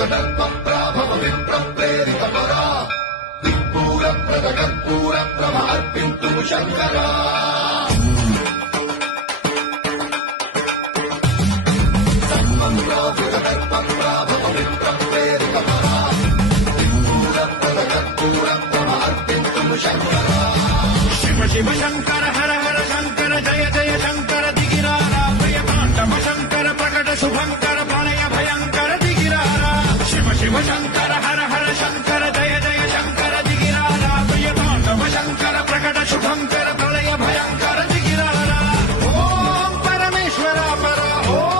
కల్పప్రాభవ విప్రప్రేరిత పరా దిక్పూర ప్రద కర్పూర ప్రభ అర్పింతు శంకరా సన్మంత్రాభృత కల్పప్రాభవ విప్రప్రేరిత పరా దిక్పూర ప్రద కర్పూర ప్రభ అర్పింతు శంకరా శివ శివ శంకర హర హర శంకర జయ జయ శంకర దిగిరారా ప్రియతాండవ శంకర ప్రకట శుభంకర ప్రణయ భయంకర దిగిరారా శివ శివ శంకర హర హర శంకర జయ జయ శంకర దిగిరారా ప్రియతాండవ శంకర ప్రకట శుభంకర ప్రళయ భయంకర దిగిరారా ఓం పరమేశ్వర పర ఓం